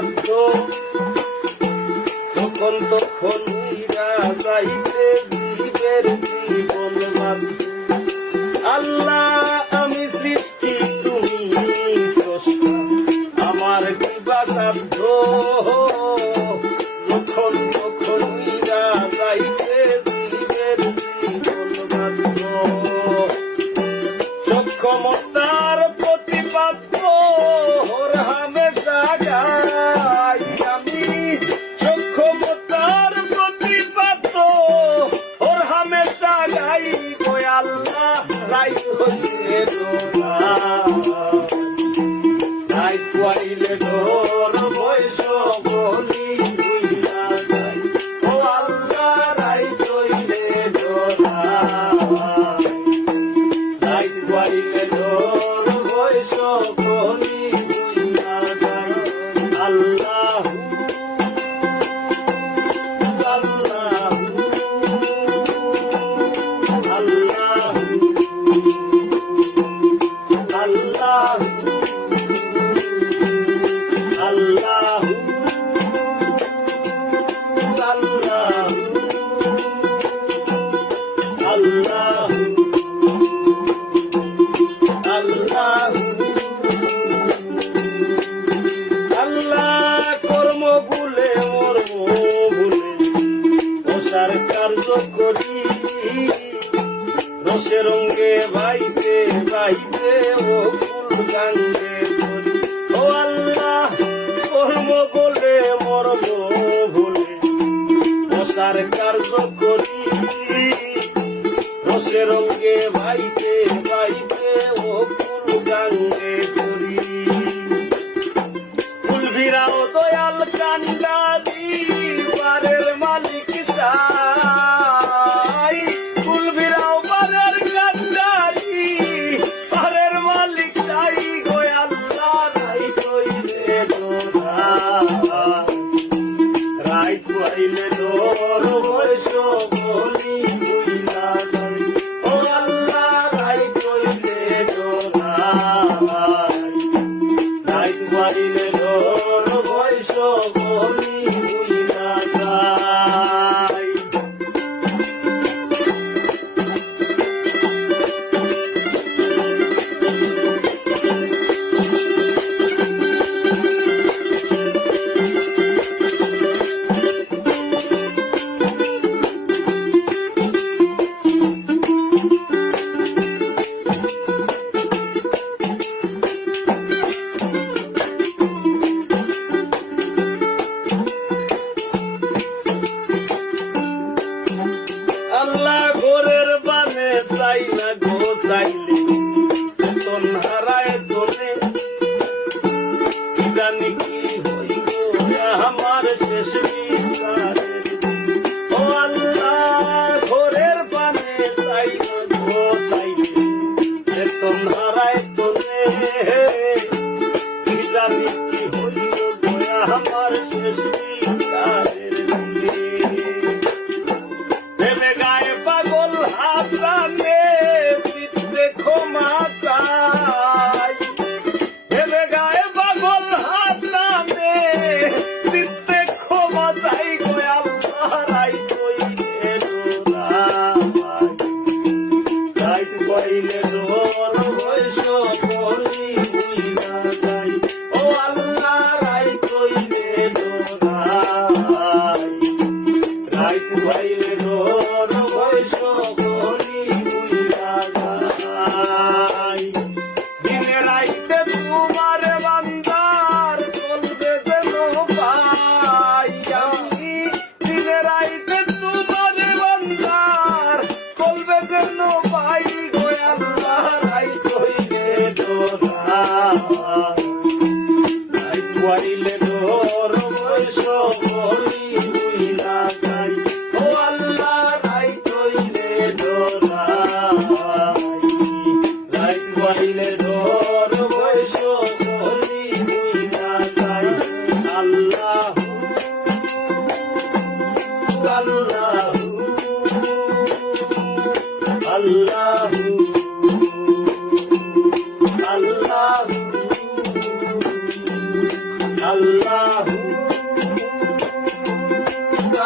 পারত তখন তখন যাইত পাইলে ঘর বৈষ্ণব করি। রসে রঙ্গে বাইতে বাইতে ও ফুল গাঙ্গে করি। ও আল্লাহ, কর্ম বলে মরব ভুলে মশার কার্য করি। রসে রঙ্গে বাইতে বাইতে ও ফুল গাঙ্গে করি। ফুল ভিড়াও দয়াল কান্দা Maria. আল্লাহ ঘরের বানে চাই গো চাইলি।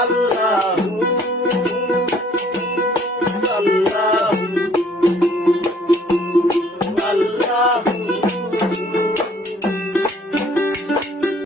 Allah